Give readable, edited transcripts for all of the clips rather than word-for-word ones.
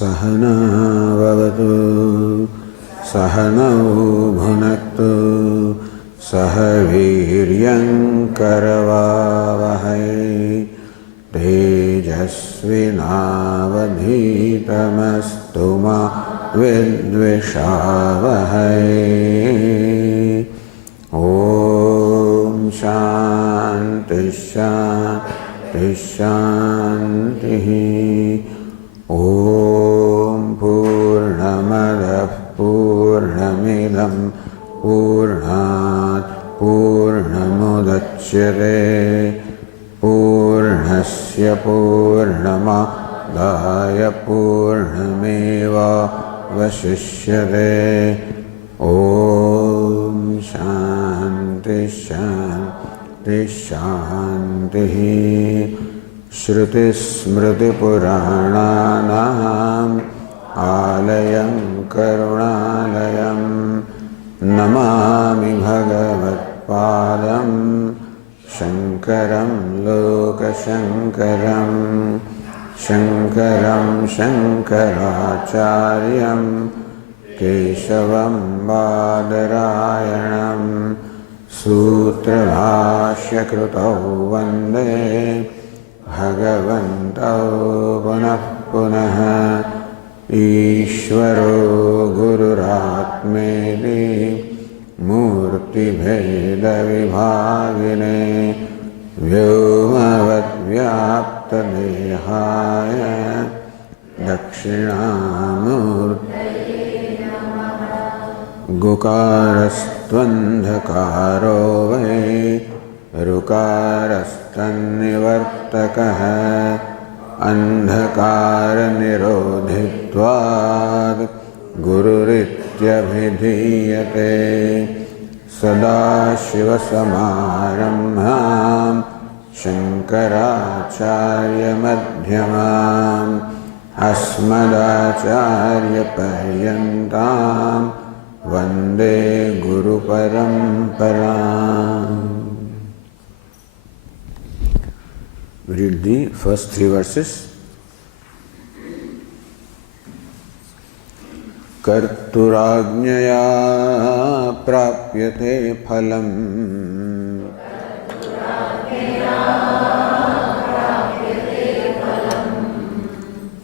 सहना भवतु सहनौ भुनक्तु सह वीर्यङ्करवावहै तेजस्विनावधीतमस्तु मा विद्विषावहै। ॐ शान्ति शान्ति शान्तिः। ॐ पूर्णमदः पूर्णमिदं पूर्णात् पूर्णमुदच्यते पूर्णस्य पूर्णमादाय पूर्णमेवावशिष्यते। ॐ शान्ति शान्ति शान्तिः। श्रुतिस्मृतिपुराणानाम् आलयं करुणालयं नमामि भगवत्पादं शङ्करं लोकशङ्करं शङ्करं शङ्कराचार्यं केशवं बादरायणं सूत्रभाष्यकृतौ वन्दे भगवन्तौ पुनः पुनः। ईश्वरो गुरुरात्मेति मूर्तिभेदविभागिने व्योमवद्व्याप्तदेहाय दक्षिणामूर्तये गुकारस्त्वन्धकारो वै ऋकारस्तन्निवर्तकः अन्धकारनिरोधित्वात् गुरुरित्यभिधीयते। सदाशिवसमारम्भां शङ्कराचार्यमध्यमाम् अस्मदाचार्यपर्यन्तां वन्दे गुरुपरम्पराम्। We read the first three verses. कर्तुराज्ञया प्राप्यते फलम्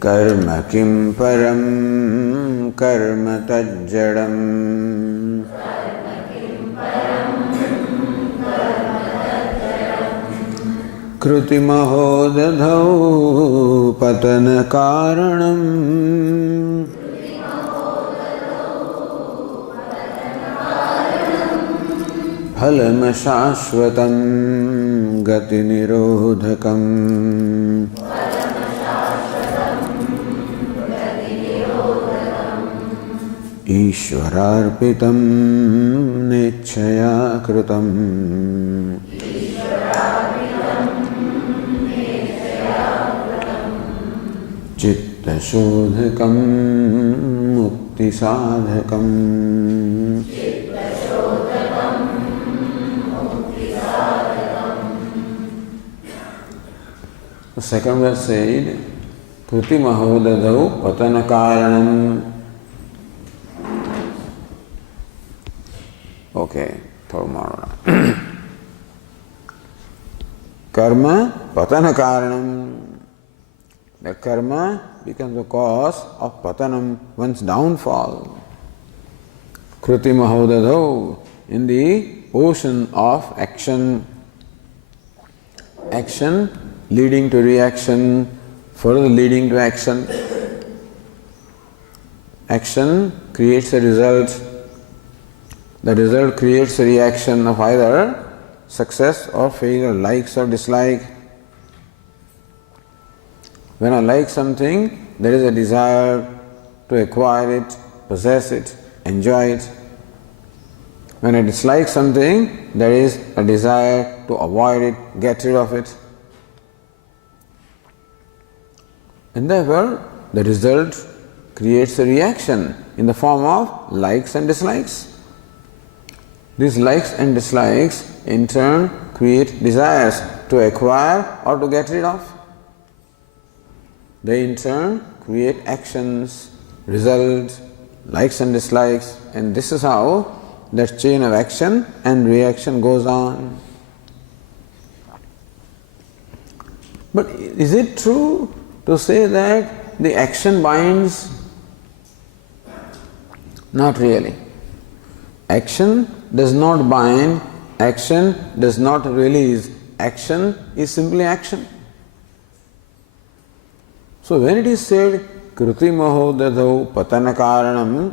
कर्म किं परं कर्म तज्जडम् कृतिमहो दधौ पतनकारणम् फलमशाश्वतं गतिनिरोधकम् ईश्वरार्पितं नेच्छया कृतम् चित्तशोधकं मुक्तिसाधकम्। The second verse said, Kriti Mahodadau Patana Karanam. Okay, tomorrow. Karma Patana Karanam. The karma becomes the cause of patanam, one's downfall. Kriti Mahodadau, in the ocean of action. Action leading to reaction, further leading to action. Action creates a result. The result creates a reaction of either success or failure, likes or dislike. When I like something, there is a desire to acquire it, possess it, enjoy it. When I dislike something, there is a desire to avoid it, get rid of it. And therefore, the result creates a reaction in the form of likes and dislikes. These likes and dislikes in turn create desires to acquire or to get rid of. They in turn create actions, result, likes and dislikes, and this is how that chain of action and reaction goes on. But is it true to say that the action binds? Not really. Action does not bind, action does not release, action is simply action. So when it is said kritimaho dadau patana karanam,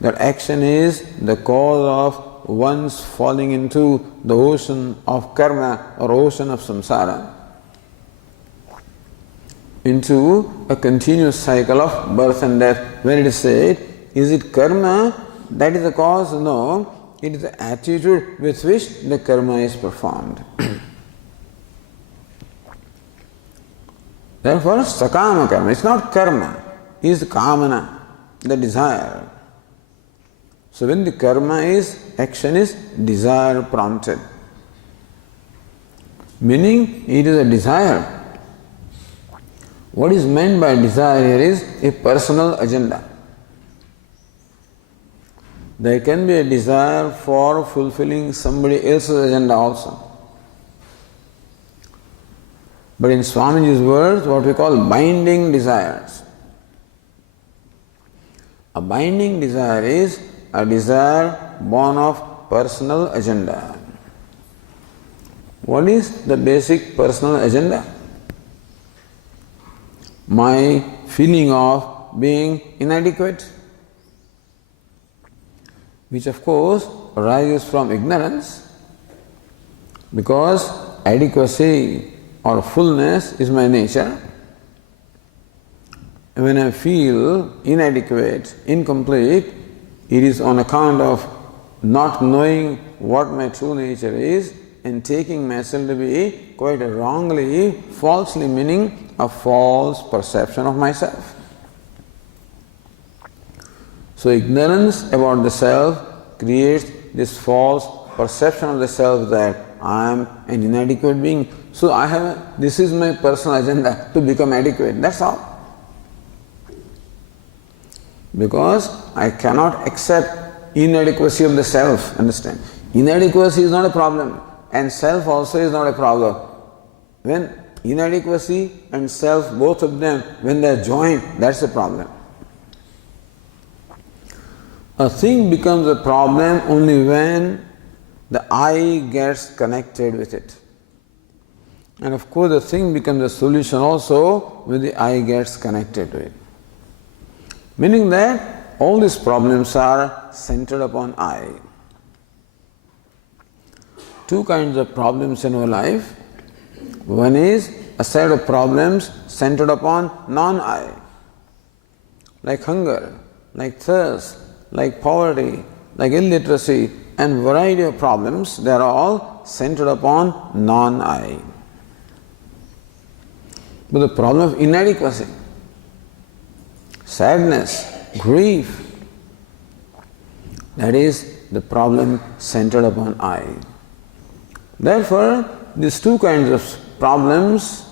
that action is the cause of one's falling into the ocean of karma or ocean of samsara, into a continuous cycle of birth and death. When it is said, is it karma that is the cause? No, it is the attitude with which the karma is performed. Therefore, sakama karma, it's not karma, it is kamana, the desire. So when the karma is, action is desire prompted. Meaning it is a desire. What is meant by desire here is a personal agenda. There can be a desire for fulfilling somebody else's agenda also. But in Swamiji's words, what we call binding desires. A binding desire is a desire born of personal agenda. What is the basic personal agenda? My feeling of being inadequate, which of course arises from ignorance, because adequacy or fullness is my nature. When I feel inadequate, incomplete, it is on account of not knowing what my true nature is and taking myself to be quite wrongly, falsely, meaning a false perception of myself. So ignorance about the self creates this false perception of the self that I am an inadequate being. So this is my personal agenda to become adequate. That's all. Because I cannot accept inadequacy of the self, understand? Inadequacy is not a problem, and self also is not a problem. When inadequacy and self, both of them, when they are joined, that's the problem. A thing becomes a problem only when the I gets connected with it. And of course the thing becomes a solution also when the I gets connected to it. Meaning that all these problems are centered upon I. Two kinds of problems in our life. One is a set of problems centered upon non-I, like hunger, like thirst, like poverty, like illiteracy, and variety of problems. They are all centered upon non-I. But the problem of inadequacy, sadness, grief, that is the problem centered upon I. Therefore, these two kinds of problems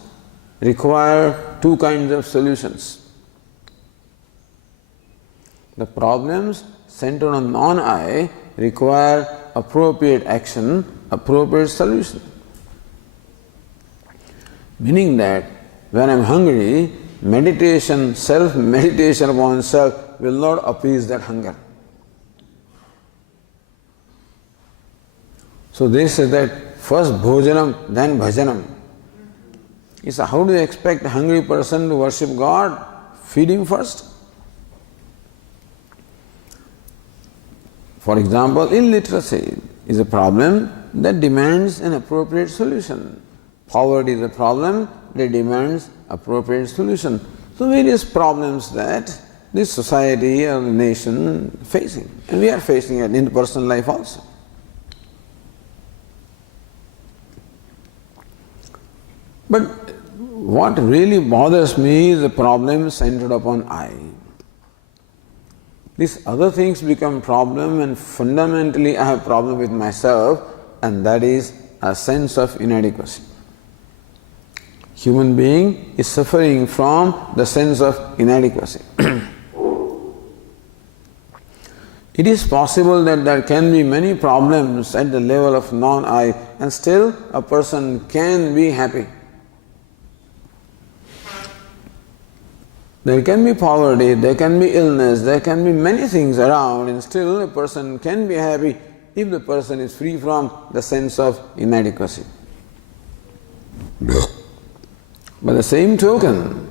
require two kinds of solutions. The problems centered on non-I require appropriate action, appropriate solution. Meaning that when I am hungry, meditation, self-meditation upon self will not appease that hunger. So they say that first bhojanam, then bhajanam. He said, how do you expect a hungry person to worship God? Feed him first. For example, illiteracy is a problem that demands an appropriate solution. Poverty is a problem that demands appropriate solution. So various problems that this society or the nation is facing. And we are facing it in personal life also. But what really bothers me is the problem centered upon I. These other things become problem, and fundamentally I have problem with myself, and that is a sense of inadequacy. human being is suffering from the sense of inadequacy. It is possible that there can be many problems at the level of non-I and still a person can be happy. There can be poverty, there can be illness, there can be many things around and still a person can be happy if the person is free from the sense of inadequacy. By the same token,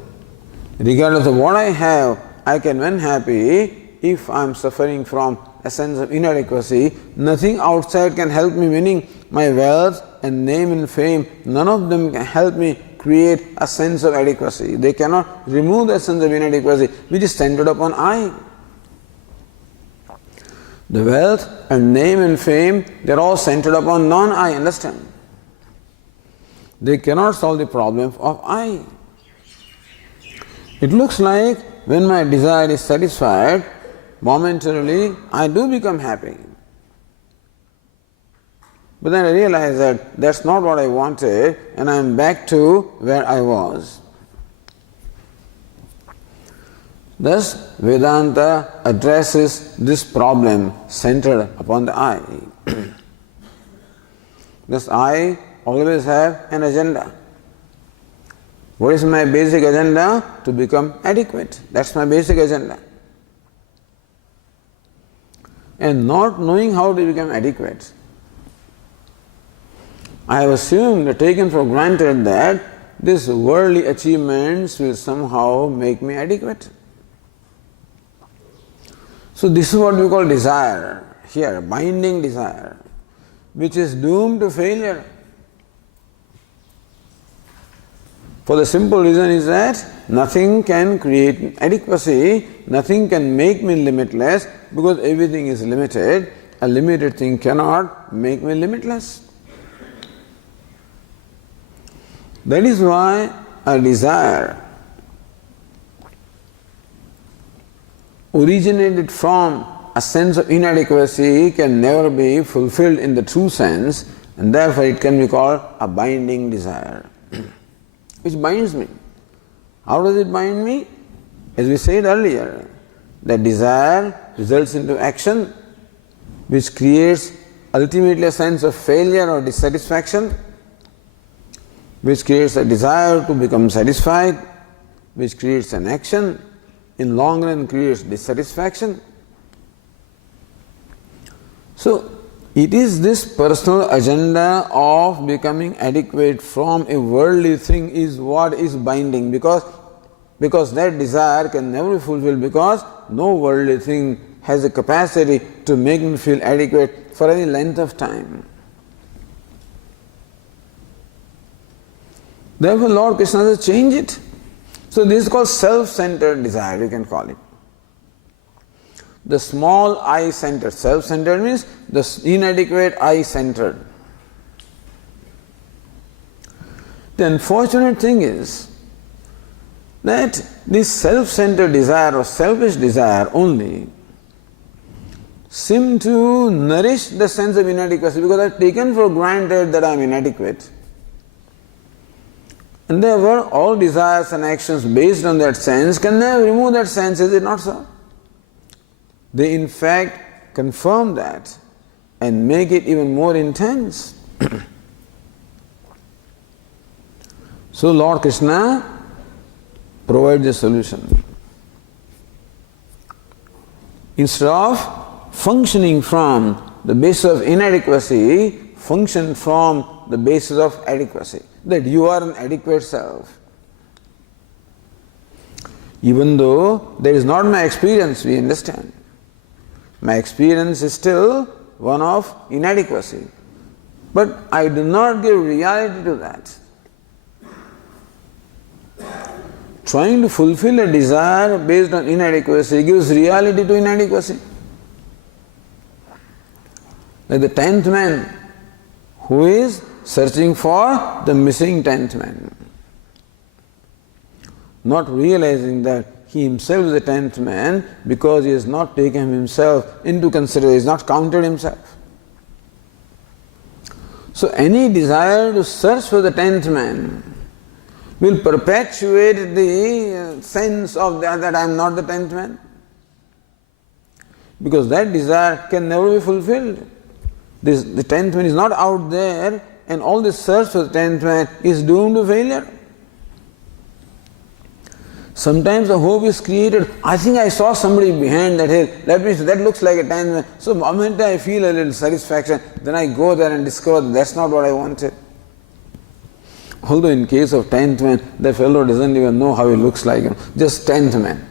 regardless of what I have, I can be happy if I am suffering from a sense of inadequacy. Nothing outside can help me, meaning my wealth and name and fame, none of them can help me create a sense of adequacy. They cannot remove the sense of inadequacy which is centered upon I. The wealth and name and fame, they are all centered upon non-I, understand? They cannot solve the problem of I. It looks like when my desire is satisfied, momentarily I do become happy. But then I realize that that's not what I wanted and I am back to where I was. Thus, Vedanta addresses this problem centered upon the I. Thus, I always have an agenda. What is my basic agenda? To become adequate. That's my basic agenda. And not knowing how to become adequate, I have assumed, taken for granted that these worldly achievements will somehow make me adequate. So this is what we call desire here, binding desire, which is doomed to failure. For the simple reason is that nothing can create adequacy, nothing can make me limitless because everything is limited. A limited thing cannot make me limitless. That is why a desire originated from a sense of inadequacy can never be fulfilled in the true sense, and therefore it can be called a binding desire, which binds me. How does it bind me? As we said earlier, that desire results into action, which creates ultimately a sense of failure or dissatisfaction, which creates a desire to become satisfied, which creates an action, in long run creates dissatisfaction. So, it is this personal agenda of becoming adequate from a worldly thing is what is binding, because that desire can never be fulfilled, because no worldly thing has the capacity to make me feel adequate for any length of time. Therefore, Lord Krishna has changed it. So this is called self-centered desire, you can call it. The small I-centered, self-centered means the inadequate I-centered. The unfortunate thing is that this self-centered desire or selfish desire only seem to nourish the sense of inadequacy, because I have taken for granted that I am inadequate. And therefore, all desires and actions based on that sense can never remove that sense, is it not so? They in fact confirm that and make it even more intense. So Lord Krishna provides a solution. Instead of functioning from the basis of inadequacy, function from the basis of adequacy. That you are an adequate self. Even though that is not my experience, we understand. My experience is still one of inadequacy. But I do not give reality to that. Trying to fulfill a desire based on inadequacy gives reality to inadequacy. Like the 10th man who is searching for the missing 10th man, not realizing that he himself is the 10th man because he has not taken himself into consideration, he has not counted himself. So any desire to search for the 10th man will perpetuate the sense of that I am not the 10th man. Because that desire can never be fulfilled. The 10th man is not out there, and all this search for the 10th man is doomed to failure. Sometimes the hope is created. I think I saw somebody behind that hill. That looks like a 10th man. So the moment I feel a little satisfaction, then I go there and discover that's not what I wanted. Although in case of 10th man, the fellow doesn't even know how he looks like, just 10th man.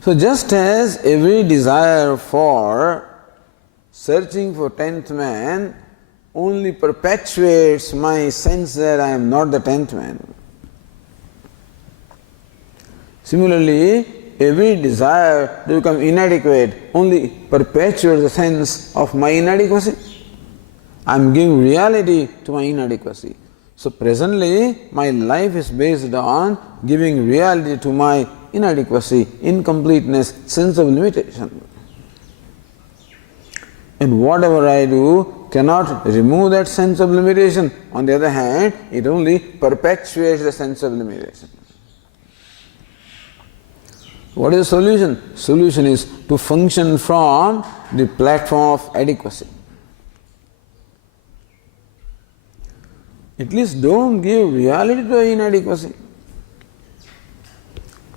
So just as every desire for searching for 10th man only perpetuates my sense that I am not the 10th man. Similarly, every desire to become inadequate only perpetuates the sense of my inadequacy. I am giving reality to my inadequacy. So presently, my life is based on giving reality to my inadequacy, incompleteness, sense of limitation. And whatever I do cannot remove that sense of limitation. On the other hand, it only perpetuates the sense of limitation. What is the solution? Solution is to function from the platform of adequacy. At least don't give reality to inadequacy.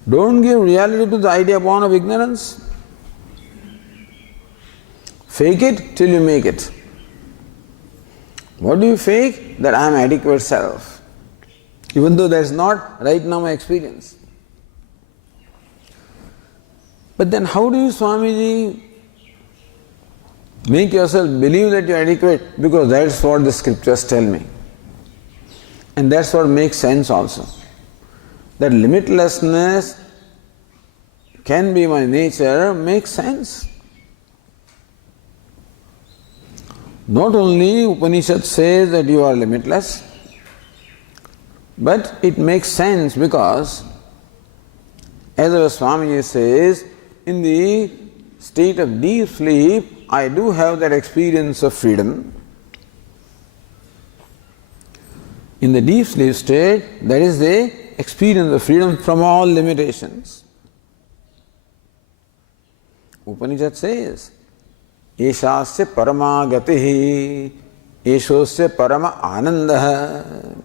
Don't give reality to the idea born of ignorance. Fake it till you make it. What do you fake? That I am adequate self. Even though that is not right now my experience. But then how do you, Swamiji, make yourself believe that you are adequate? Because that's what the scriptures tell me. And that's what makes sense also. That limitlessness can be my nature makes sense. Not only Upanishad says that you are limitless, but it makes sense because, as our Swamiji says, in the state of deep sleep, I do have that experience of freedom. In the deep sleep state, that is the experience of freedom from all limitations. Upanishad says, Eshasya parama gatihi, Eshosya parama anandaha.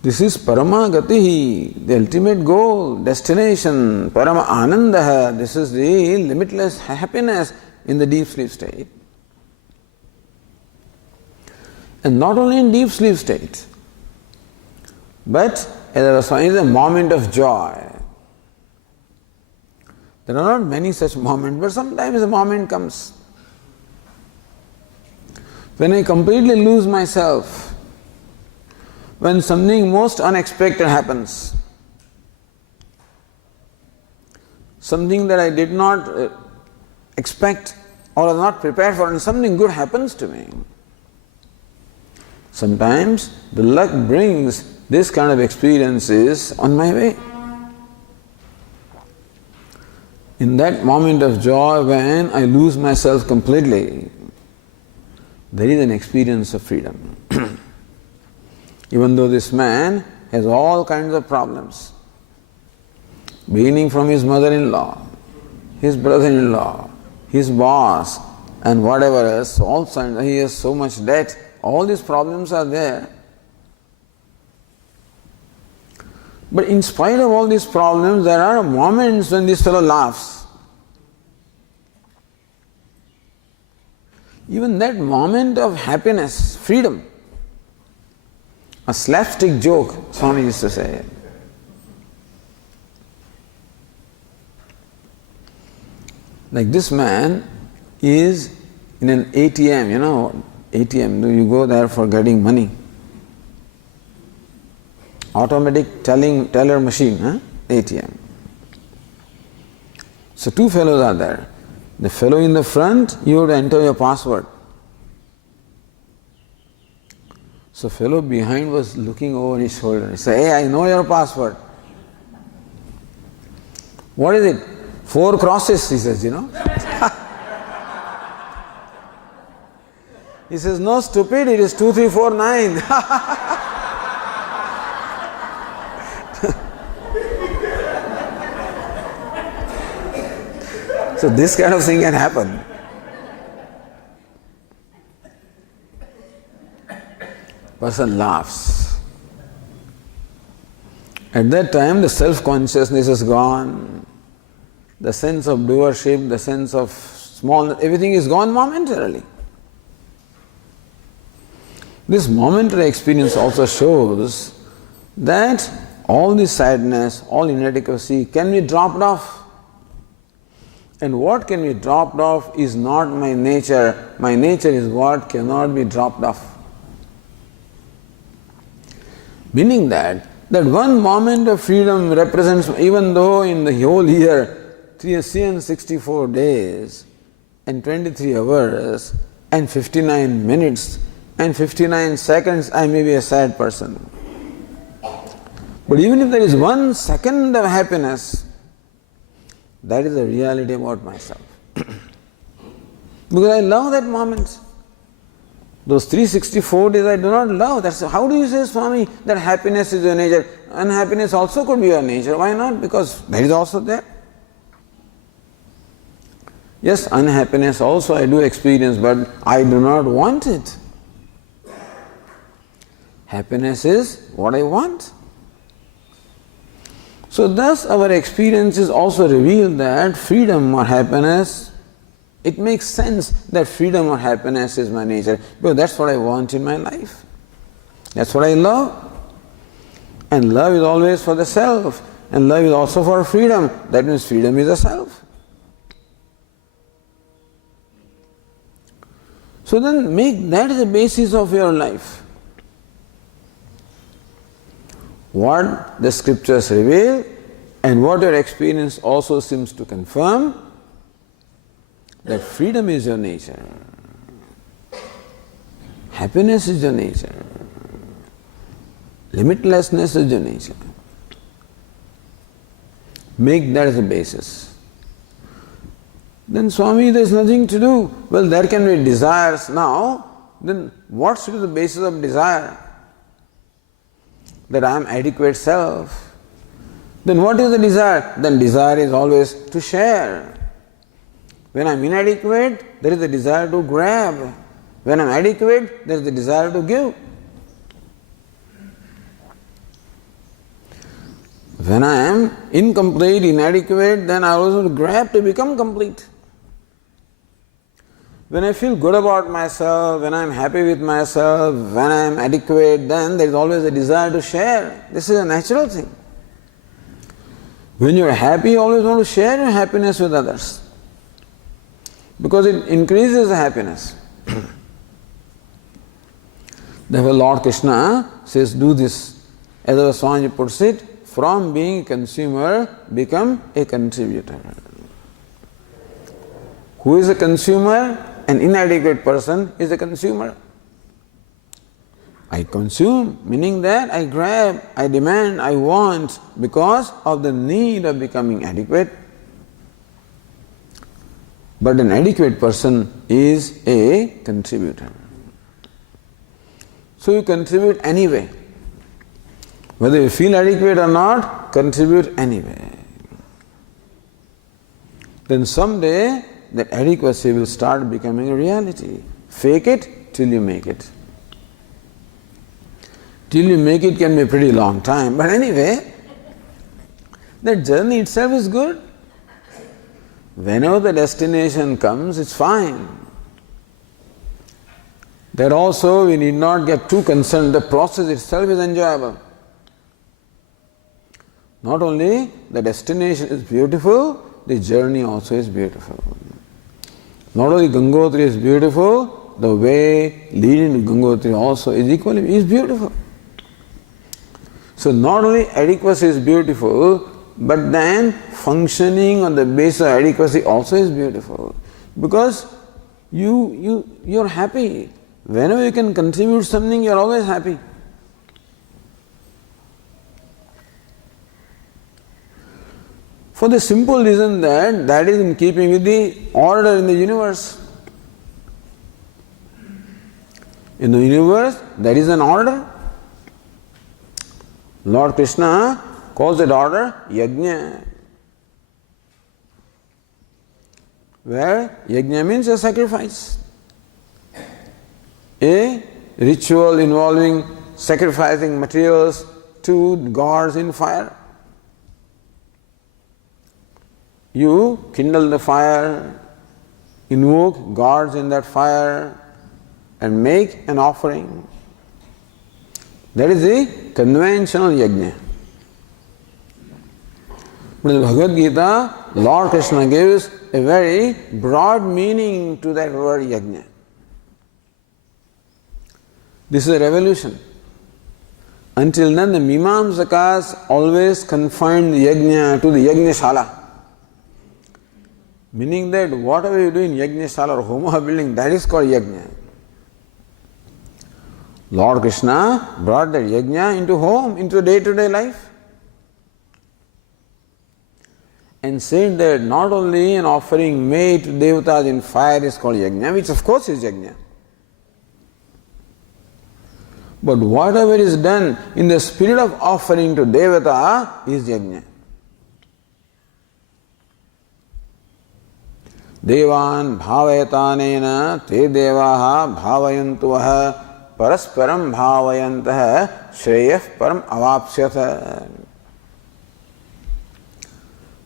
This is parama gatihi, the ultimate goal, destination, parama anandaha. This is the limitless happiness in the deep sleep state. And not only in deep sleep state, but as I was saying, a moment of joy. There are not many such moments, but sometimes a moment comes when I completely lose myself, when something most unexpected happens, something that I did not expect or was not prepared for, and something good happens to me. Sometimes the luck brings this kind of experiences on my way. In that moment of joy when I lose myself completely, there is an experience of freedom. Even though this man has all kinds of problems, beginning from his mother-in-law, his brother-in-law, his boss, and whatever else, also he has so much debt, all these problems are there. But in spite of all these problems, there are moments when this fellow laughs. Even that moment of happiness, freedom, a slapstick joke, Swami used to say. Like this man is in an ATM, ATM, you go there for getting money. Automatic teller machine, ATM. So two fellows are there. The fellow in the front, you have to enter your password. So fellow behind was looking over his shoulder. He said, "Hey, I know your password." "What is it?" "4 crosses, he says, He says, no, stupid, it is 2, 3, 4, 9. So this kind of thing can happen. Person laughs. At that time the self-consciousness is gone. The sense of doership, the sense of smallness, everything is gone momentarily. This momentary experience also shows that all this sadness, all inadequacy can be dropped off. And what can be dropped off is not my nature. My nature is what cannot be dropped off. Meaning that one moment of freedom represents, even though in the whole year, 364 days and 23 hours and 59 minutes and 59 seconds, I may be a sad person. But even if there is 1 second of happiness, that is the reality about myself. Because I love that moment. Those 364 days I do not love. That's how do you say, Swami, that happiness is your nature? Unhappiness also could be your nature. Why not? Because that is also there. Yes, unhappiness also I do experience, but I do not want it. Happiness is what I want. So thus our experiences also reveal that freedom or happiness, it makes sense that freedom or happiness is my nature, because that's what I want in my life. That's what I love. And love is always for the self, and love is also for freedom. That means freedom is a self. So then make that the basis of your life. What the scriptures reveal and what your experience also seems to confirm, that freedom is your nature. Happiness is your nature. Limitlessness is your nature. Make that as a basis. Then, Swami, there is nothing to do. Well, there can be desires now. Then what should be the basis of desire? That I am adequate self. Then what is the desire? Then desire is always to share. When I am inadequate, there is a desire to grab. When I am adequate, there is a desire to give. When I am incomplete, inadequate, then I also grab to become complete. When I feel good about myself, when I am happy with myself, when I am adequate, then there is always a desire to share. This is a natural thing. When you are happy, you always want to share your happiness with others, because it increases the happiness. Therefore Lord Krishna says, do this. As our Swami puts it, from being a consumer, become a contributor. Who is a consumer? An inadequate person is a consumer. I consume, meaning that I grab, I demand, I want, because of the need of becoming adequate. But an adequate person is a contributor. So you contribute anyway. Whether you feel adequate or not, contribute anyway. Then someday that adequacy will start becoming a reality. Fake it till you make it. Till you make it can be a pretty long time, but anyway, that journey itself is good. Whenever the destination comes, it's fine. That also we need not get too concerned. The process itself is enjoyable. Not only the destination is beautiful, the journey also is beautiful. Not only Gangotri is beautiful, the way leading to Gangotri also is beautiful. So not only adequacy is beautiful, but then functioning on the basis of adequacy also is beautiful. Because you're happy. Whenever you can contribute something, you're always happy. For the simple reason that is in keeping with the order in the universe. In the universe, there is an order. Lord Krishna calls that order yajna, where yajna means a sacrifice, a ritual involving sacrificing materials to gods in fire. You kindle the fire, invoke gods in that fire, and make an offering. That is the conventional yajna. But in the Bhagavad Gita, Lord Krishna gives a very broad meaning to that word yajna. This is a revolution. Until then, the Mimamsakas always confined the yajna to the yajna-shala. Meaning that whatever you do in yajna-shala or homa building, that is called yajna. Lord Krishna brought that yajna into home, into day-to-day life, and said that not only an offering made to devatas in fire is called yajna, which of course is yajna, but whatever is done in the spirit of offering to devata is yajna. Devan bhavayatanena te devaha bhavayantuvaha parasparam bhavayantaha shreyah param avapsyatha.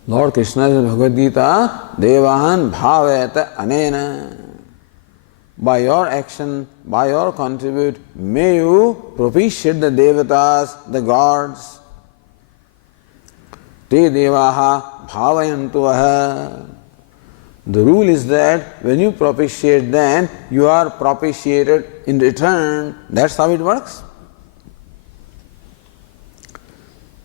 Lord Krishna in Bhagavad Gita, Devan bhavayata anena. By your action, by your contribute, may you propitiate the devatas, the gods. Te devaha bhavayantuvaha. The rule is that when you propitiate them, you are propitiated in return. That's how it works.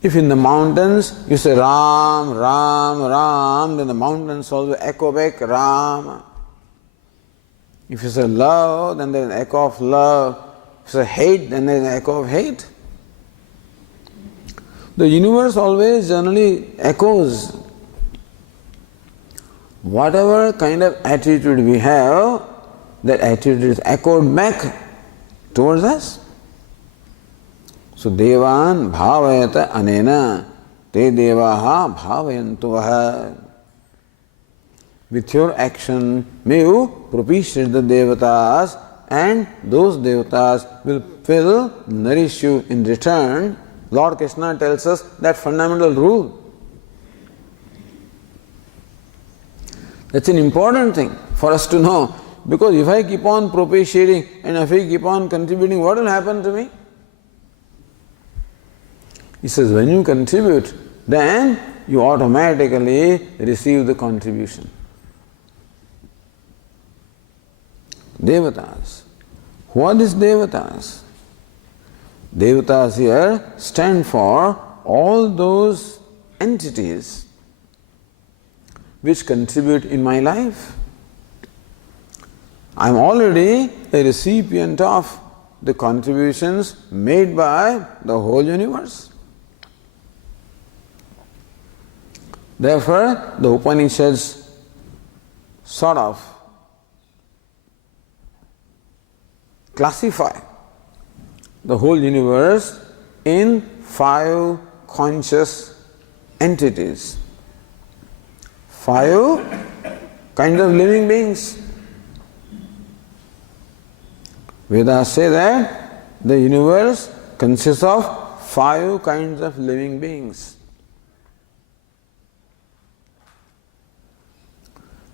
If in the mountains you say Ram, Ram, Ram, then the mountains also echo back Ram. If you say love, then there is an echo of love. If you say hate, then there is an echo of hate. The universe always generally echoes. Whatever kind of attitude we have, that attitude is echoed back towards us. So, Devan bhavayata anena, te devaha bhavayantuvaha. With your action, may you propitiate the devatas, and those devatas will nourish you in return. Lord Krishna tells us that fundamental rule. That's an important thing for us to know, because if I keep on propitiating and if I keep on contributing, what will happen to me? He says, when you contribute, then you automatically receive the contribution. Devatas. Who are these devatas? Devatas here stand for all those entities which contribute in my life. I am already a recipient of the contributions made by the whole universe. Therefore, the Upanishads sort of classify the whole universe in 5 conscious entities. 5 kinds of living beings. Vedas say that the universe consists of 5 kinds of living beings.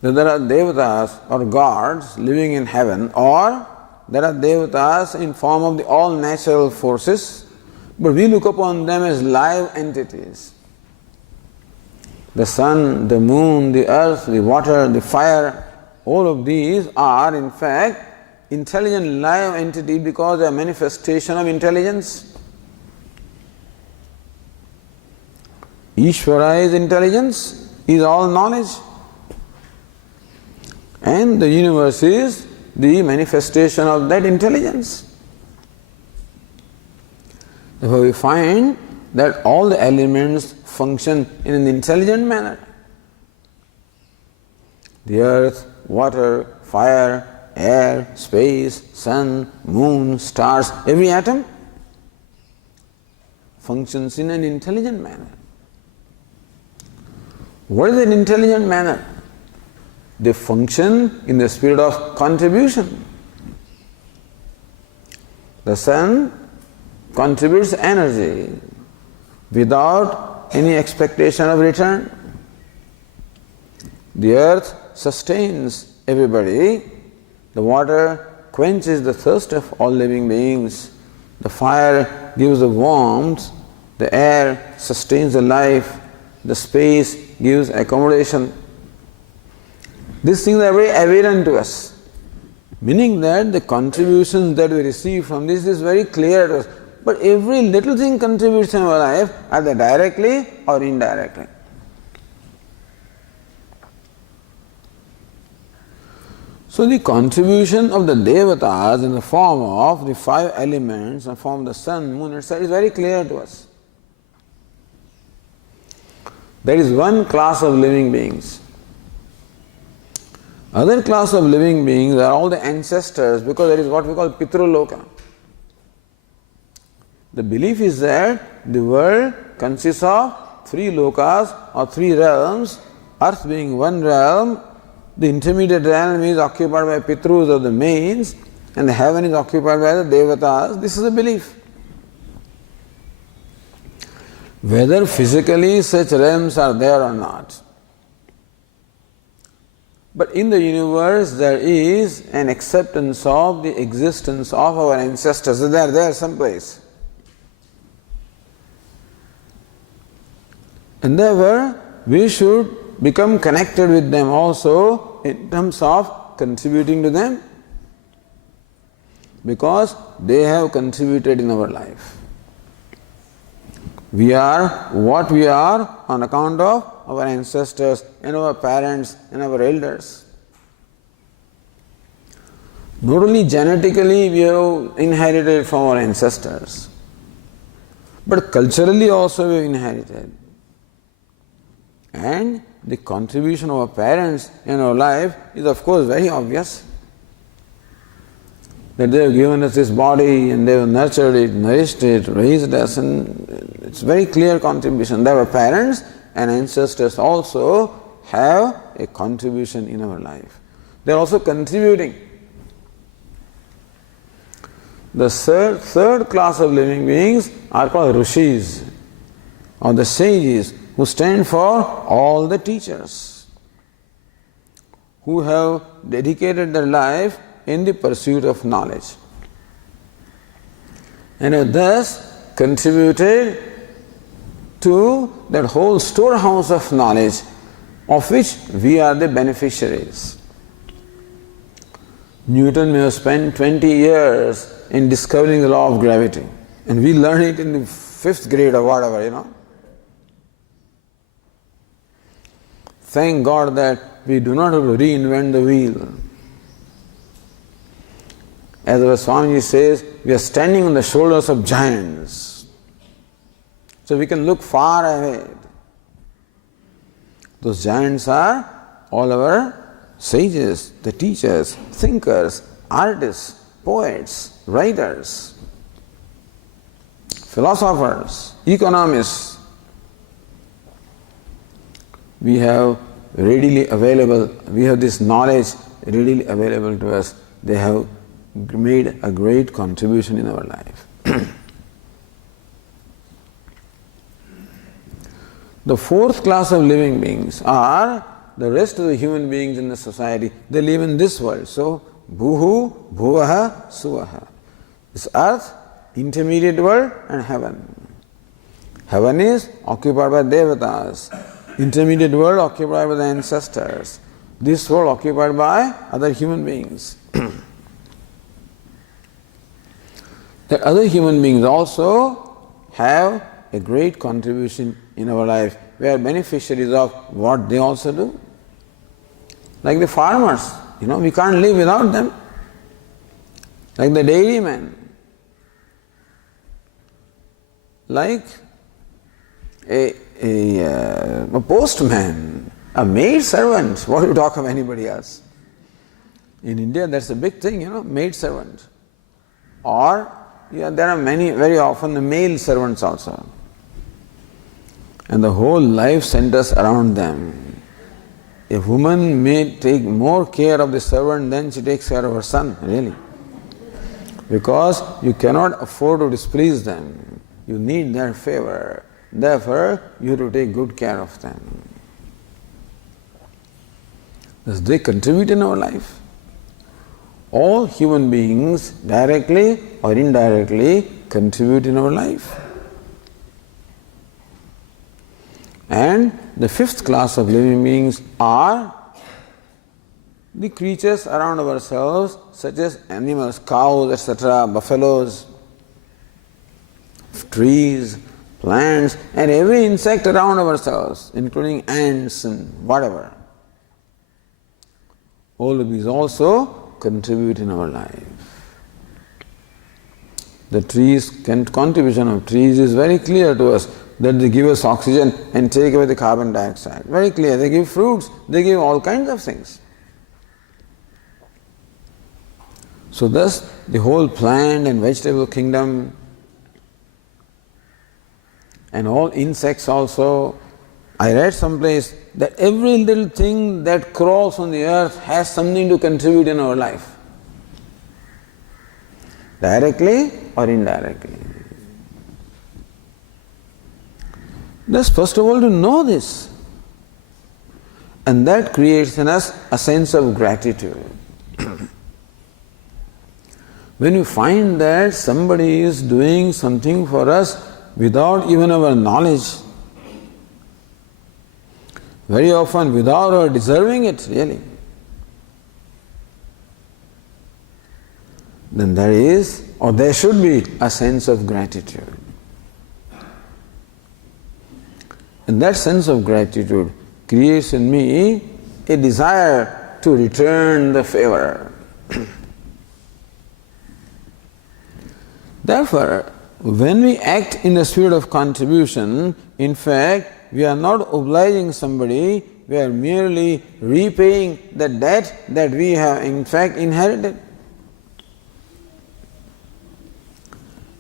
That there are devatas or gods living in heaven, or there are devatas in form of the all natural forces, but we look upon them as live entities. The sun, the moon, the earth, the water, the fire, all of these are in fact intelligent live entity because they are manifestation of intelligence. Ishvara is intelligence, is all knowledge, and the universe is the manifestation of that intelligence. Therefore we find that all the elements function in an intelligent manner. The earth, water, fire, air, space, sun, moon, stars, every atom functions in an intelligent manner. What is an intelligent manner? They function in the spirit of contribution. The sun contributes energy without any expectation of return. The earth sustains everybody. The water quenches the thirst of all living beings. The fire gives the warmth. The air sustains the life. The space gives accommodation. These things are very evident to us, meaning that the contributions that we receive from this is very clear to us. But every little thing contributes in our life, either directly or indirectly. So the contribution of the devatas in the form of the 5 elements, in the form of the sun, moon, etc., is very clear to us. There is one class of living beings. Other class of living beings are all the ancestors, because there is what we call Pitruloka. The belief is that the world consists of 3 lokas or 3 realms, earth being one realm, the intermediate realm is occupied by Pitrus or the mains, and the heaven is occupied by the devatas. This is a belief. Whether physically such realms are there or not, but in the universe there is an acceptance of the existence of our ancestors. They are there someplace. And therefore, we should become connected with them also in terms of contributing to them, because they have contributed in our life. We are what we are on account of our ancestors and our parents and our elders. Not only genetically we have inherited from our ancestors, but culturally also we have inherited. And the contribution of our parents in our life is of course very obvious. That they have given us this body and they have nurtured it, nourished it, raised us, and it's very clear contribution. Our parents and ancestors also have a contribution in our life. They are also contributing. The third class of living beings are called Rishis, or the sages, who stand for all the teachers, who have dedicated their life in the pursuit of knowledge, and have thus contributed to that whole storehouse of knowledge of which we are the beneficiaries. Newton may have spent 20 years in discovering the law of gravity, and we learn it in the 5th grade or whatever, Thank God that we do not have to reinvent the wheel. As our Swamiji says, we are standing on the shoulders of giants, so we can look far ahead. Those giants are all our sages, the teachers, thinkers, artists, poets, writers, philosophers, economists. We have this knowledge readily available to us. They have made a great contribution in our life. The 4th class of living beings are the rest of the human beings in the society. They live in this world. So, Bhuhu, Bhuvaha, Suvaha. This earth, intermediate world, and heaven. Heaven is occupied by devatas. Intermediate world occupied by the ancestors. This world occupied by other human beings. The other human beings also have a great contribution in our life. We are beneficiaries of what they also do. Like the farmers, we can't live without them. Like the dairyman. Like a postman, a maid servant. What do you talk of anybody else? In India, that's a big thing, maid servant. Or there are very often the male servants also. And the whole life centers around them. A woman may take more care of the servant than she takes care of her son, really. Because you cannot afford to displease them. You need their favor. Therefore, you have to take good care of them. Thus, they contribute in our life. All human beings, directly or indirectly, contribute in our life. And the fifth class of living beings are the creatures around ourselves, such as animals, cows, etc., buffaloes, trees, plants, and every insect around ourselves, including ants and whatever. All of these also contribute in our life. The contribution of trees is very clear to us, that they give us oxygen and take away the carbon dioxide. Very clear. They give fruits, they give all kinds of things. So thus, the whole plant and vegetable kingdom and all insects also, I read someplace that every little thing that crawls on the earth has something to contribute in our life. Directly or indirectly. Thus, first of all, to know this. And that creates in us a sense of gratitude. When you find that somebody is doing something for us without even our knowledge, very often without our deserving it, really, then there is, or there should be, a sense of gratitude. And that sense of gratitude creates in me a desire to return the favor. Therefore, when we act in the spirit of contribution, in fact, we are not obliging somebody, we are merely repaying the debt that we have in fact inherited.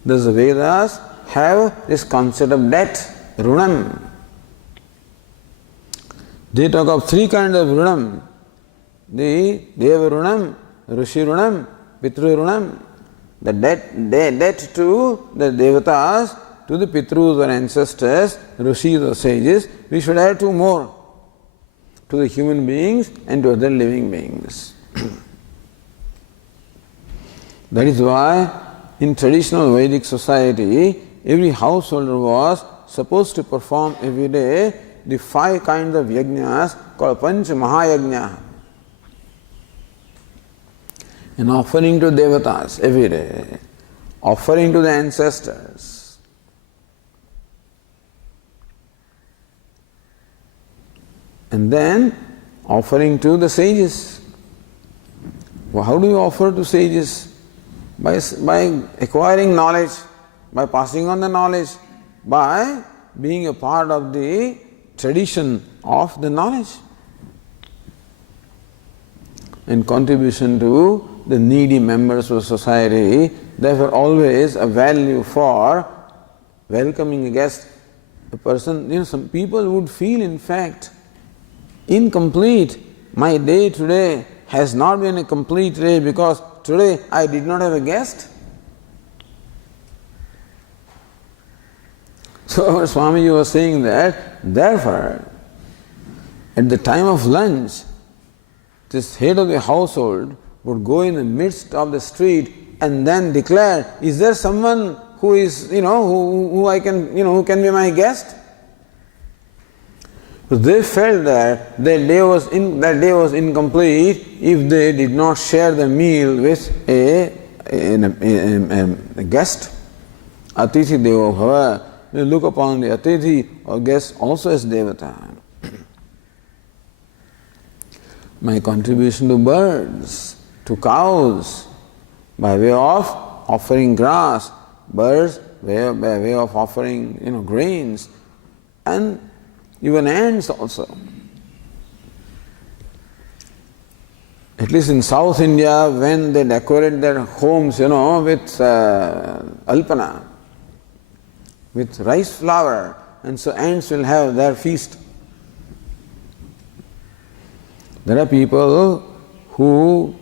Thus the Vedas have this concept of debt, runam. They talk of three kinds of runam. The Deva runam, Rishi runam, Pitru runam. The debt to the devatas, to the Pitrus or ancestors, Rishis or sages, we should add two more, to the human beings and to other living beings. That is why in traditional Vedic society, every householder was supposed to perform every day the 5 kinds of yajnas called Panch Mahayajna. An offering to devatas every day, offering to the ancestors, and then offering to the sages. Well, how do you offer to sages? By acquiring knowledge, by passing on the knowledge, by being a part of the tradition of the knowledge, and contribution to the needy members of society. Therefore, always a value for welcoming a guest. A person, some people would feel in fact incomplete. My day today has not been a complete day because today I did not have a guest. So our Swamiji was saying that, therefore, at the time of lunch, this head of the household would go in the midst of the street and then declare, is there someone who is, who I can, who can be my guest? Because they felt that that day was incomplete if they did not share the meal with a guest. Atithi Devo Bhava. They look upon the Atithi or guest also as Devata. My contribution to birds, to cows, by way of offering grass, birds by way of offering grains, and even ants also. At least in South India, when they decorate their homes, with alpana, with rice flour, and so ants will have their feast. There are people who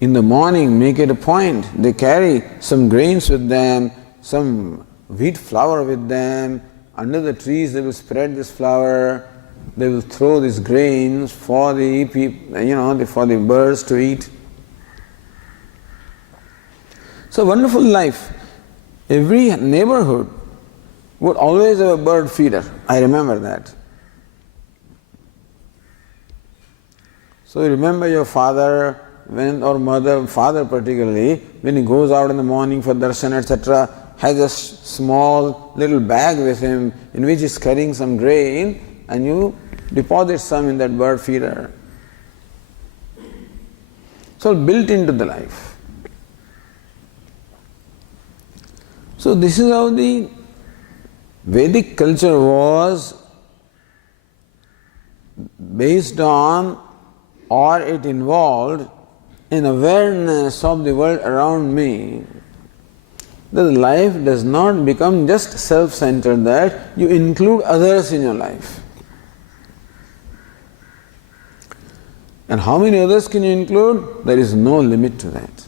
in the morning make it a point, they carry some grains with them, some wheat flour with them, under the trees they will spread this flour, they will throw these grains for the for the birds to eat. So wonderful life. Every neighborhood would always have a bird feeder. I remember that. So you remember your father or mother, father particularly, when he goes out in the morning for darshan, etc., has a small little bag with him in which he is carrying some grain, and you deposit some in that bird feeder. So built into the life. So this is how the Vedic culture was based on, or it involved an awareness of the world around me, that life does not become just self-centered, that you include others in your life. And how many others can you include? There is no limit to that.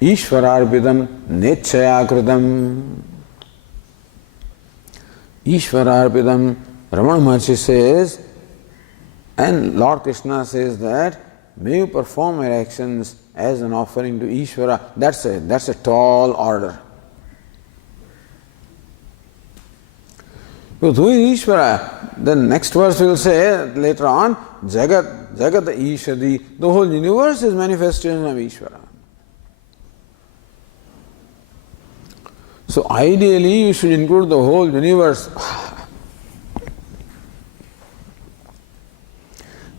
Ishvararpidam nechaya kritam. Ishvararpidam, Ramana Maharsi says, and Lord Krishna says that, may you perform your actions as an offering to Ishvara. That's a tall order. Because who is Ishvara? The next verse will say later on, Jagat Ishadi. The whole universe is manifestation of Ishvara. So ideally you should include the whole universe.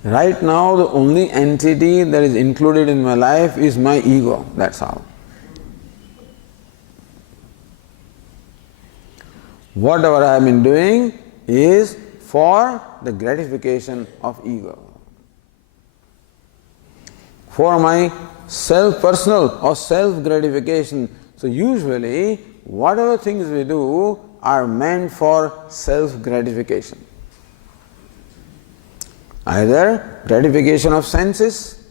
Right now the only entity that is included in my life is my ego, that's all. Whatever I have been doing is for the gratification of ego. For my personal or self-gratification. So usually, whatever things we do are meant for self-gratification. Either gratification of senses,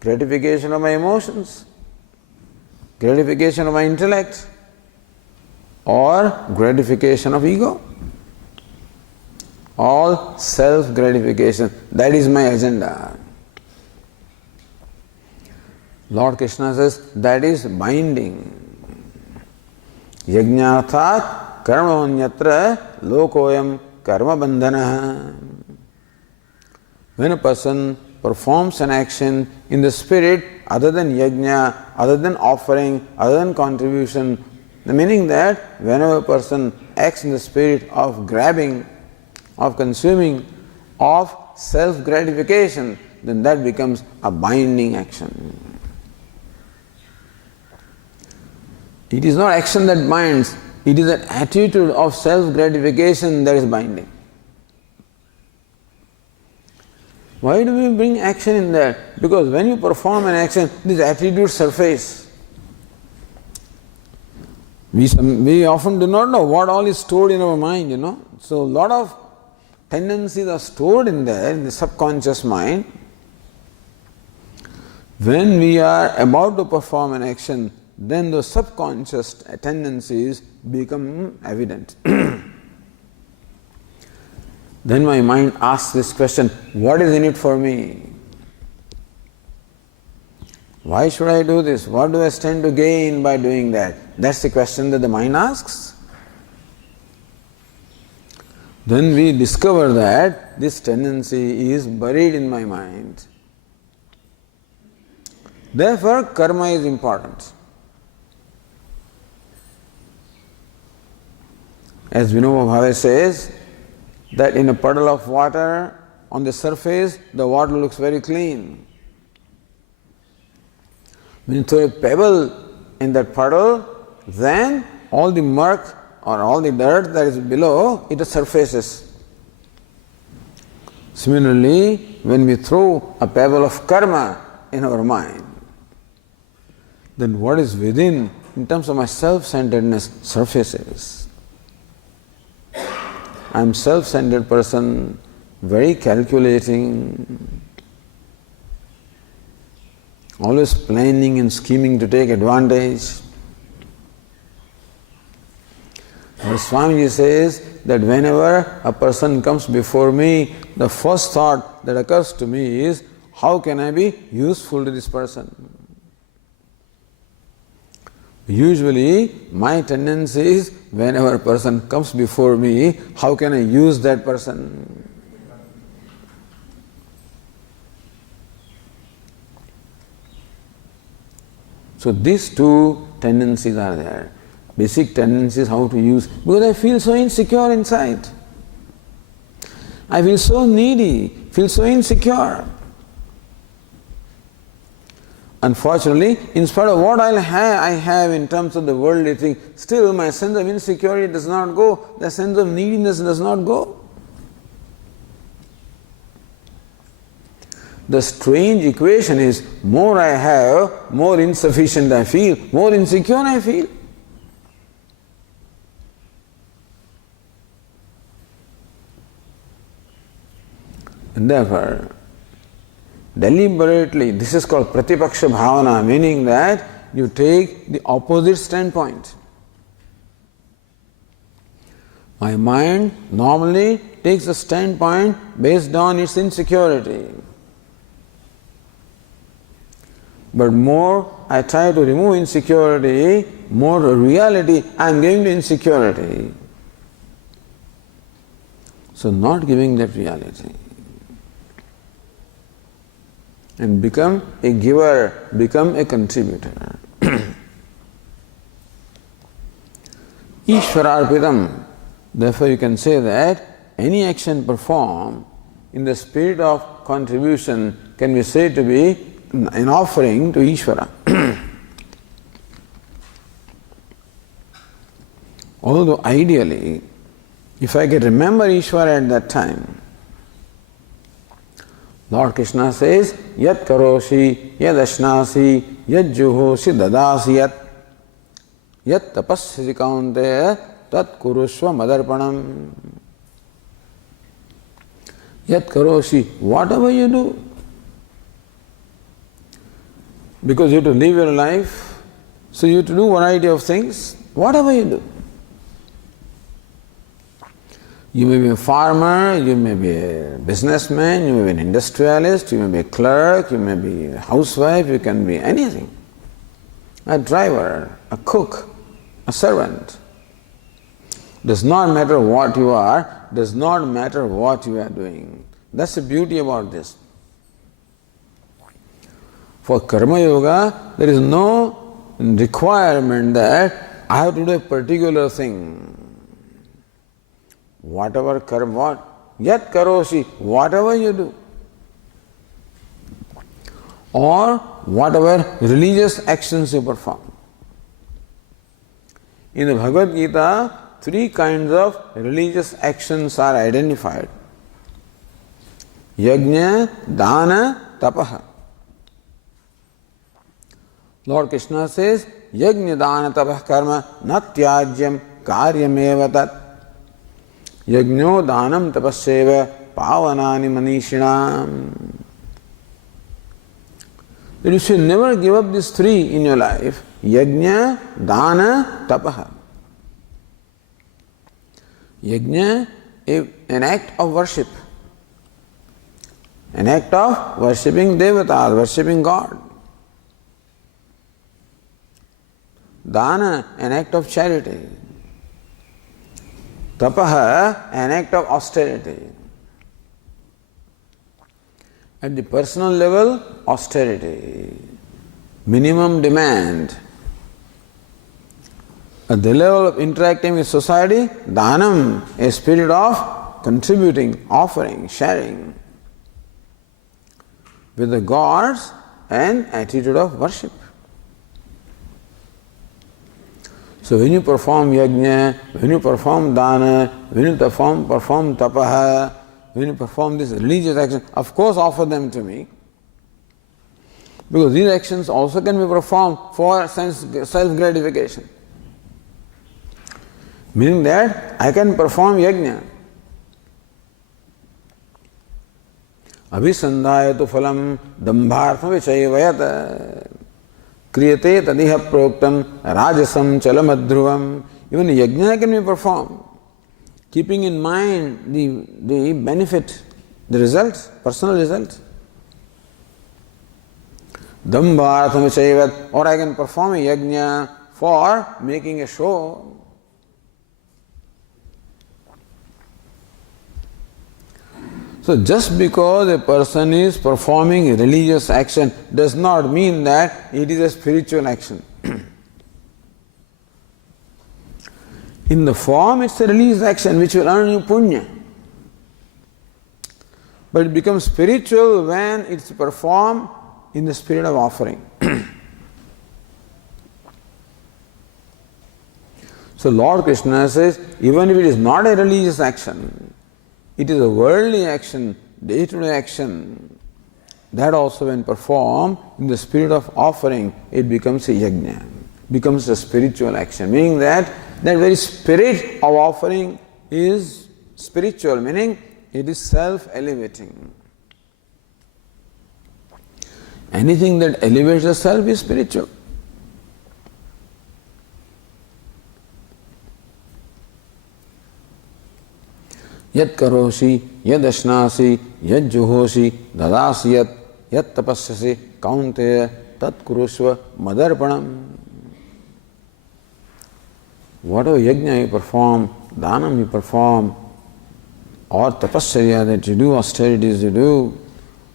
gratification of my emotions, gratification of my intellect, or gratification of ego. All self-gratification. That is my agenda. Lord Krishna says that is binding. Yajñārthat karmanyatra lokoyam karma bandhana. When a person performs an action in the spirit other than yajna, other than offering, other than contribution, the meaning that whenever a person acts in the spirit of grabbing, of consuming, of self-gratification, then that becomes a binding action. It is not action that binds, it is an attitude of self-gratification that is binding. Why do we bring action in that? Because when you perform an action, these attitudes surface. We often do not know what all is stored in our mind, So a lot of tendencies are stored in there, in the subconscious mind. When we are about to perform an action, then those subconscious tendencies become evident. Then my mind asks this question, what is in it for me? Why should I do this? What do I stand to gain by doing that? That's the question that the mind asks. Then we discover that this tendency is buried in my mind. Therefore, karma is important. As Vinoba Bhave says, that in a puddle of water, on the surface, the water looks very clean. When you throw a pebble in that puddle, then all the murk or all the dirt that is below, it surfaces. Similarly, when we throw a pebble of karma in our mind, then what is within, in terms of my self-centeredness, surfaces. I am self-centered person, very calculating, always planning and scheming to take advantage. And Swamiji says that whenever a person comes before me, the first thought that occurs to me is, how can I be useful to this person? Usually, my tendency is, whenever a person comes before me, how can I use that person? So these two tendencies are there. Basic tendencies how to use, because I feel so insecure inside. I feel so needy, feel so insecure. Unfortunately, in spite of what I have in terms of the worldly thing, still my sense of insecurity does not go, the sense of neediness does not go. The strange equation is, more I have, more insufficient I feel, more insecure I feel. And therefore, deliberately, this is called pratipaksha bhavana, meaning that you take the opposite standpoint. My mind normally takes a standpoint based on its insecurity. But more I try to remove insecurity, more reality I am giving to insecurity. So not giving that reality. And become a giver, become a contributor. Ishwararpitam. Therefore you can say that any action performed in the spirit of contribution can be said to be an offering to Ishvara. Although ideally, if I can remember Ishvara at that time, Lord Krishna says, Yat karoshi, yad ashnasi, yad juhoshi dadasi yat tapasyasi kaunteya tat kurushva madarpanam. Yat karoshi, whatever you do, because you have to live your life, so you have to do variety of things, whatever you do. You may be a farmer, you may be a businessman, you may be an industrialist, you may be a clerk, you may be a housewife, you can be anything. A driver, a cook, a servant. Does not matter what you are, does not matter what you are doing. That's the beauty about this. For Karma Yoga, there is no requirement that I have to do a particular thing. Whatever karma, yat karoshi, whatever you do, or whatever religious actions you perform. In the Bhagavad Gita, 3 kinds of religious actions are identified. Yajna, Dana, Tapaha. Lord Krishna says, Yajna, Dana, Tapah karma, natyajyam karyameva tat. Yajno danam tapasyeva pavanani manishinam. You should never give up these 3 in your life. Yajna, dana, tapaha. Yajna, an act of worship. An act of worshipping devatas, worshipping God. Dana, an act of charity. Tapaha, an act of austerity. At the personal level, austerity, minimum demand. At the level of interacting with society, dhanam, a spirit of contributing, offering, sharing with the gods, and attitude of worship. So when you perform yajna, when you perform dana, when you perform tapaha, when you perform this religious action, of course offer them to me. Because these actions also can be performed for self-gratification. Meaning that I can perform yajna. Abhisandhaya tu phalam dambhartham vichayvayat kriyate tadiha proktam rajasam chalamadhruvam. Even yajna can be performed, keeping in mind the benefit, the result, personal result. Dambhartham vichayvat, or I can perform a yajna for making a show. So just because a person is performing a religious action does not mean that it is a spiritual action. In the form it's a religious action which will earn you punya. But it becomes spiritual when it's performed in the spirit of offering. So Lord Krishna says, even if it is not a religious action, it is a worldly action, day-to-day action, that also when performed in the spirit of offering, it becomes a yajna, becomes a spiritual action, meaning that very spirit of offering is spiritual, meaning it is self-elevating. Anything that elevates the self is spiritual. Yat karoshi, yad ashnasi, yad juhoshi, dadasi yat tapasyasi, kaunteya, tat kurushva, madarpanam. Whatever yajna you perform, dhanam you perform, or tapasya that you do, austerities you do,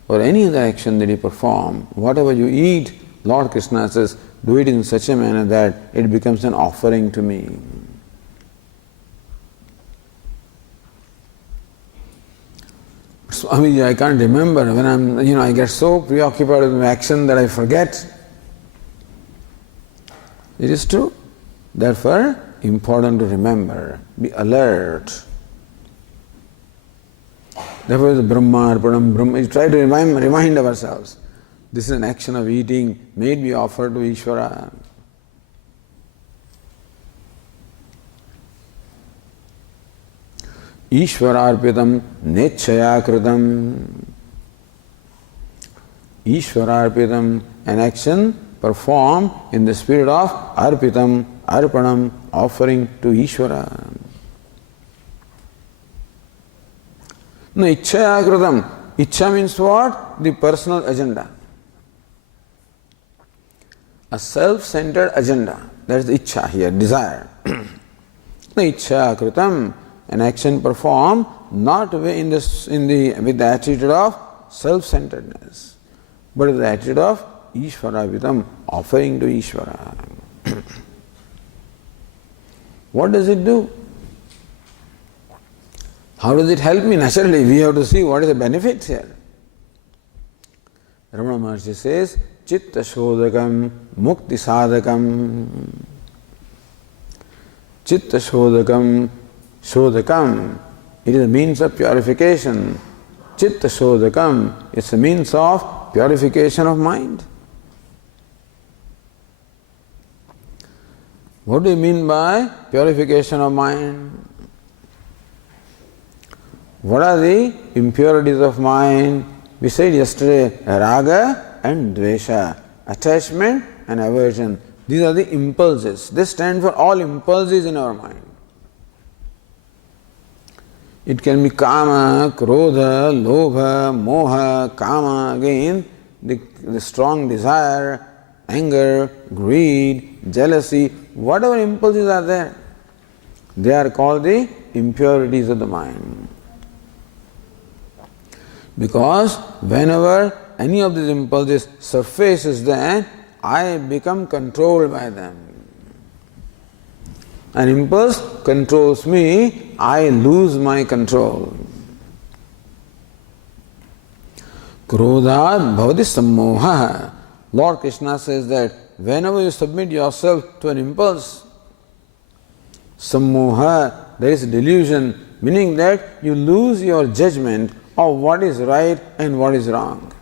or any other action that you perform, whatever you eat, Lord Krishna says, do it in such a manner that it becomes an offering to me. Swamiji, I can't remember when I get so preoccupied with my action that I forget. It is true. Therefore, important to remember, be alert. Therefore, the Brahma, Arpanam, we try to remind ourselves. This is an action of eating, may it be offered to Ishvara. Ishvararpitam nechaya kritam. Ishvararpitam, an action performed in the spirit of arpitam, arpanam, offering to Ishvara. No, ichchaya kritam. Ichcha means what? The personal agenda. A self-centered agenda. That is the ichcha here, desire. No, ichchaya kritam. An action performed not with the attitude of self-centeredness, but with the attitude of Ishvaravitam, offering to Ishvara. What does it do? How does it help me? Naturally, we have to see what is the benefit here. Ramana Maharsi says, Chitta Shodakam Mukti Sadakam. Chitta Shodakam. Shodakam, it is a means of purification. Chitta Shodakam, it's a means of purification of mind. What do you mean by purification of mind? What are the impurities of mind? We said yesterday, raga and dvesha, attachment and aversion. These are the impulses. They stand for all impulses in our mind. It can be kama, krodha, lobha, moha, kama, again, the strong desire, anger, greed, jealousy, whatever impulses are there, they are called the impurities of the mind. Because whenever any of these impulses surfaces, then I become controlled by them. An impulse controls me, I lose my control. Krodhat bhavati sammoha. Lord Krishna says that whenever you submit yourself to an impulse, Sammoha, there is delusion, meaning that you lose your judgment of what is right and what is wrong.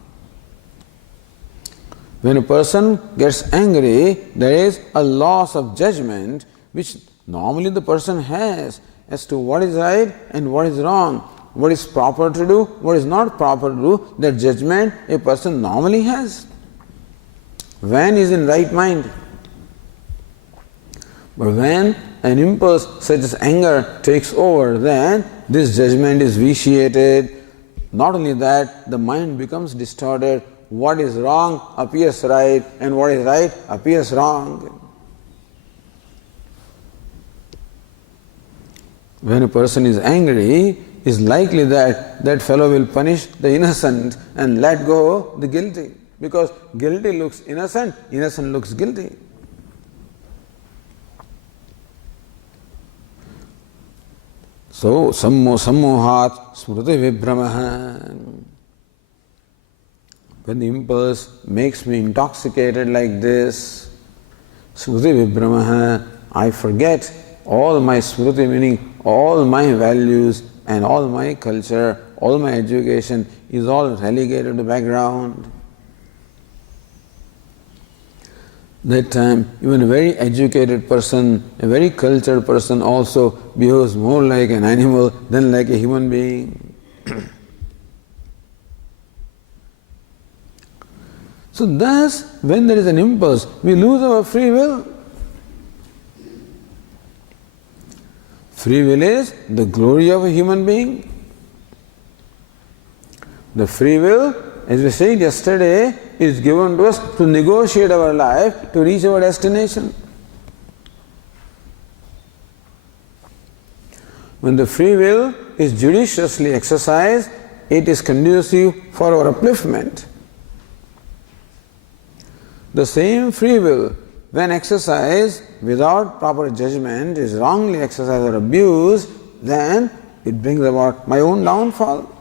When a person gets angry, there is a loss of judgment which normally the person has as to what is right and what is wrong, what is proper to do, what is not proper to do. That judgment a person normally has when he is in right mind. But when an impulse such as anger takes over, then this judgment is vitiated. Not only that, the mind becomes distorted. What is wrong appears right, and what is right appears wrong. When a person is angry, it's likely that that fellow will punish the innocent and let go the guilty, because guilty looks innocent, innocent looks guilty. So, sammohat smriti vibhramaha. When the impulse makes me intoxicated like this, smriti vibhramaha, I forget all my smriti, meaning all my values and all my culture, all my education is all relegated to background. That time, even a very educated person, a very cultured person also behaves more like an animal than like a human being. So thus, when there is an impulse, we lose our free will. Free will is the glory of a human being. The free will, as we said yesterday, is given to us to negotiate our life to reach our destination. When the free will is judiciously exercised, it is conducive for our upliftment. The same free will, when exercised without proper judgment, is wrongly exercised or abused, then it brings about my own downfall.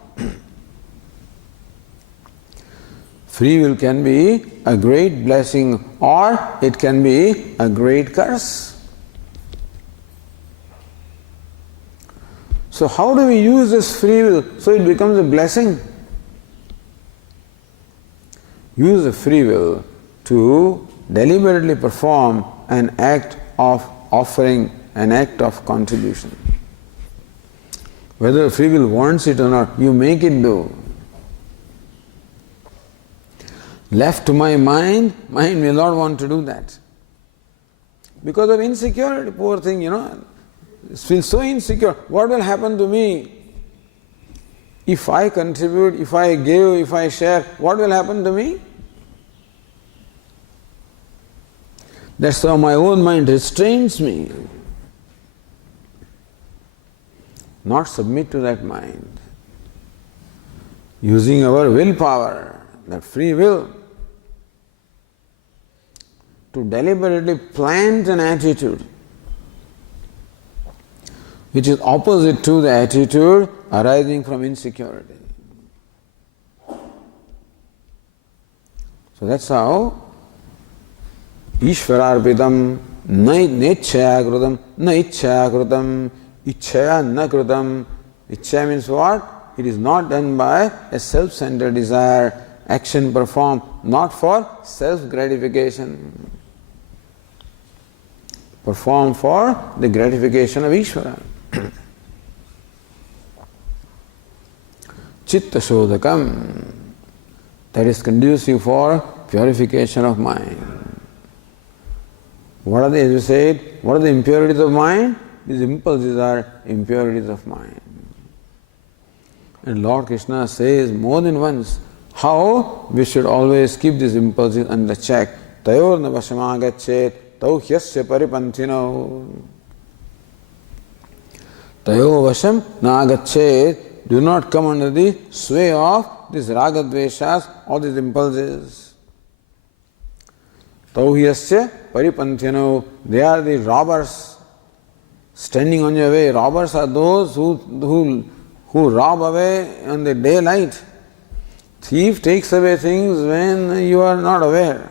Free will can be a great blessing or it can be a great curse. So how do we use this free will so it becomes a blessing? Use the free will to deliberately perform an act of offering, an act of contribution. Whether free will wants it or not, you make it do. Left to my mind will not want to do that. Because of insecurity, poor thing, feels so insecure. What will happen to me? If I contribute, if I give, if I share, what will happen to me? That's how my own mind restrains me. Not submit to that mind. Using our willpower, that free will, to deliberately plant an attitude which is opposite to the attitude arising from insecurity. So that's how Ishvararpitam na ichchaya krutam na ichchaya krutam ichchaya na krutam. Ichchaya means what? It is not done by a self-centered desire, action performed not for self-gratification, performed for the gratification of Ishvara. Chitta shodhakam, that is conducive for purification of mind. What are they, as we said, what are the impurities of mind? These impulses are impurities of mind. And Lord Krishna says more than once how we should always keep these impulses under check. Tayor na vashamagachet tau hyasya paripantino. Tayo vasham nagachet. Do not come under the sway of these ragadveshas or these impulses. Tauhyasya paripantino. They are the robbers standing on your way. Robbers are those who rob away on the daylight. Thief takes away things when you are not aware.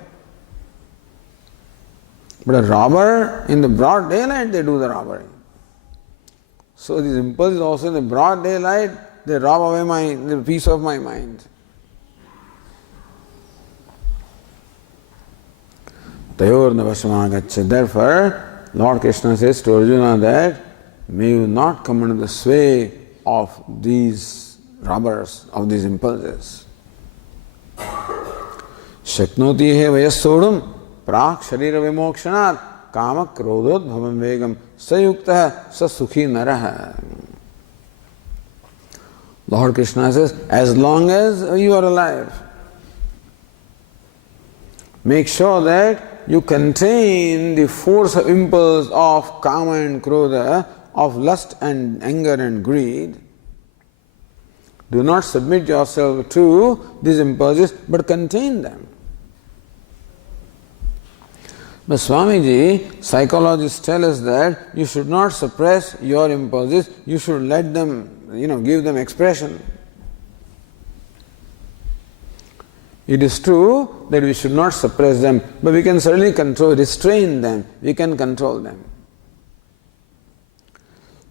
But a robber, in the broad daylight they do the robbery. So these impulses also in the broad daylight, they rob away the peace of my mind. Tayorna vashamagaccha. Therefore, Lord Krishna says to Arjuna that may you not come under the sway of these robbers, of these impulses. Shaknoti he vayasodum prak sharira vimokshanat kama krodot bhavam vegam sayukta sa sukhi naraha. Lord Krishna says, as long as you are alive, make sure that you contain the force of impulse of kama and krodha, of lust and anger and greed. Do not submit yourself to these impulses, but contain them. But Swamiji, psychologists tell us that you should not suppress your impulses, you should let them, give them expression. It is true that we should not suppress them, but we can certainly restrain them, we can control them.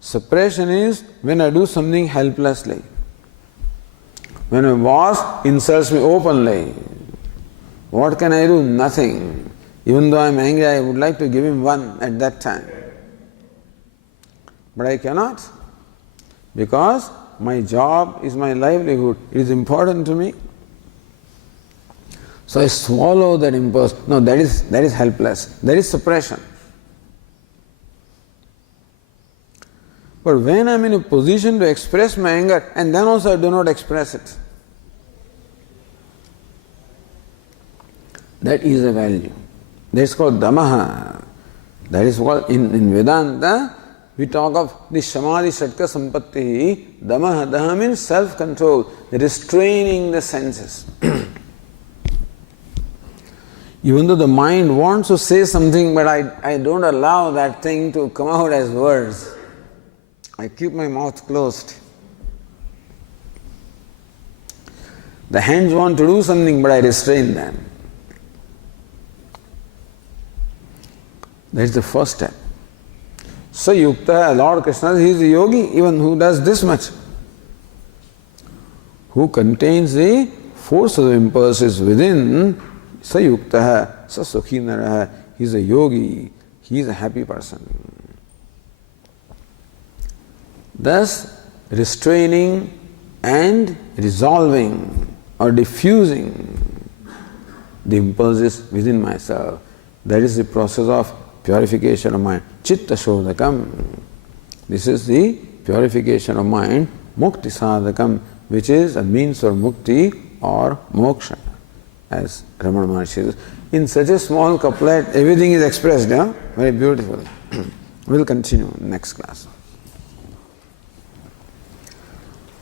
Suppression is when I do something helplessly. When my boss insults me openly, what can I do? Nothing. Even though I am angry, I would like to give him one at that time. But I cannot, because my job is my livelihood. It is important to me. So I swallow that impulse. No, that is helpless. That is suppression. But when I am in a position to express my anger, and then also I do not express it, that is a value. That is called damaha. That is what in Vedanta we talk of the samadhi shatka sampatti. Damaha. Damaha means self-control, restraining the senses. Even though the mind wants to say something, but I don't allow that thing to come out as words. I keep my mouth closed. The hands want to do something, but I restrain them. That is the first step. So Yukta, Lord Krishna, he is a yogi, even who does this much. Who contains the force of the impulses within. Sayukta, sa sukhi naraha. He is a yogi, he is a happy person. Thus, restraining and resolving or diffusing the impulses within myself, that is the process of purification of mind. Chitta shodhakam. This is the purification of mind, mukti sadhakam, which is a means for mukti or moksha, as Ramana Maharsi says. In such a small couplet, everything is expressed, very beautifully. We'll continue in next class.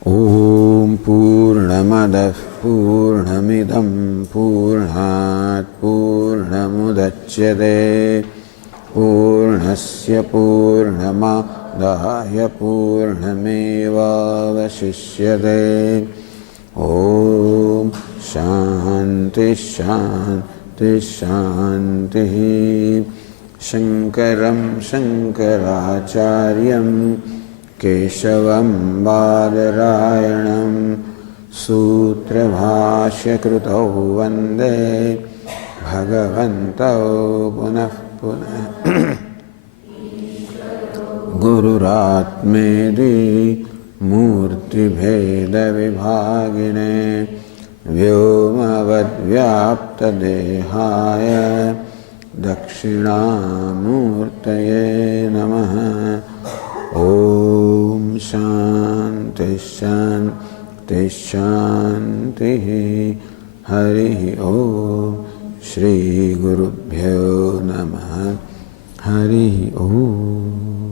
Om Purnamadav Purnamidam Purnat Purnamudachyate Purnasya Purnamadaya Purnameva Vashishyate. Om Shanti Shanti Shanti. Shankaram Shankaracharyam Keshavam Badarayanam Sutra Bhashya Krutau Vande Bhagavantau Punah Punah Gururatmedi Murti Bheda Vibhagine Vyomavad Vyapta Dehaya Dakshinamurtaye Namaha. Om Shanti Shanti Shanti. Hari Om. Shri Gurubhyo Namaha. Hari Om.